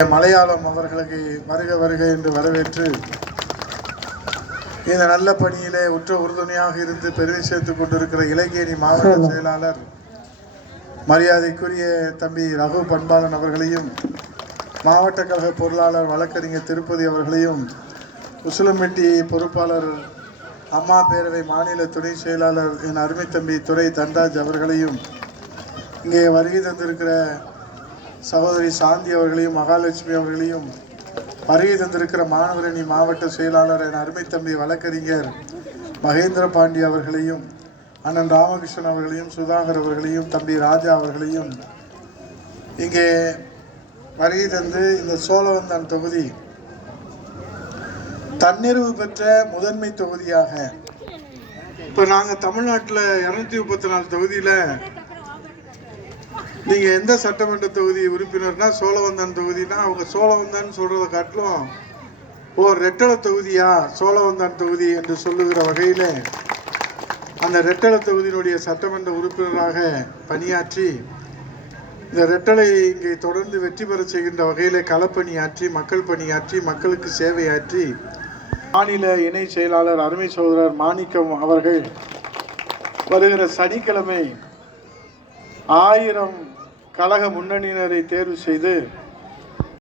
மலையாளம் அவர்களுக்கு வருக வருக என்று வரவேற்று இந்த நல்ல பணியிலே உற்ற உறுதுணையாக இருந்து பெருமை சேர்த்துக் கொண்டிருக்கிற இலங்கேணி மாவட்ட செயலாளர் மரியாதைக்குரிய தம்பி ரகு பண்பாளன் அவர்களையும், மாவட்ட கழக பொருளாளர் வழக்கறிஞர் திருப்பதி அவர்களையும், உசிலம்பட்டி பொறுப்பாளர் அம்மா பேரவை மாநில துணை செயலாளர் என் அருமை தம்பி துரை தன்ராஜ் அவர்களையும், இங்கே வருகை தந்திருக்கிற சகோதரி சாந்தி அவர்களையும், மகாலட்சுமி அவர்களையும், வருகை தந்திருக்கிற மாணவரணி மாவட்ட செயலாளர் என் அருமை தம்பி வழக்கறிஞர் மகேந்திர பாண்டி அவர்களையும், அண்ணன் ராமகிருஷ்ணன் அவர்களையும், சுதாகர் அவர்களையும், தம்பி ராஜா அவர்களையும், இங்கே வருகை தந்து இந்த சோழவந்தான் தொகுதி தன்னிறைவு பெற்ற முதன்மை தொகுதியாக, இப்போ நாங்கள் தமிழ்நாட்டில் 234 தொகுதியில் நீங்கள் எந்த சட்டமன்ற தொகுதி உறுப்பினர்னா சோழவந்தான் தொகுதினா அவங்க சோழவந்தான் சொல்கிறத காட்டிலும் ரெட்டள தொகுதியா சோழவந்தான் தொகுதி என்று சொல்லுகிற வகையில் அந்த ரெட்டள தொகுதியினுடைய சட்டமன்ற உறுப்பினராக பணியாற்றி இந்த ரெட்டளை இங்கே தொடர்ந்து வெற்றி பெற செய்கின்ற வகையில் களப்பணியாற்றி, மக்கள் பணியாற்றி, மக்களுக்கு சேவையாற்றி மாநில இணை செயலாளர் அருமை சகோதரர் மாணிக்கம் அவர்கள் வருகிற சனிக்கிழமை 1000 கழக முன்னணியினரை தேர்வு செய்து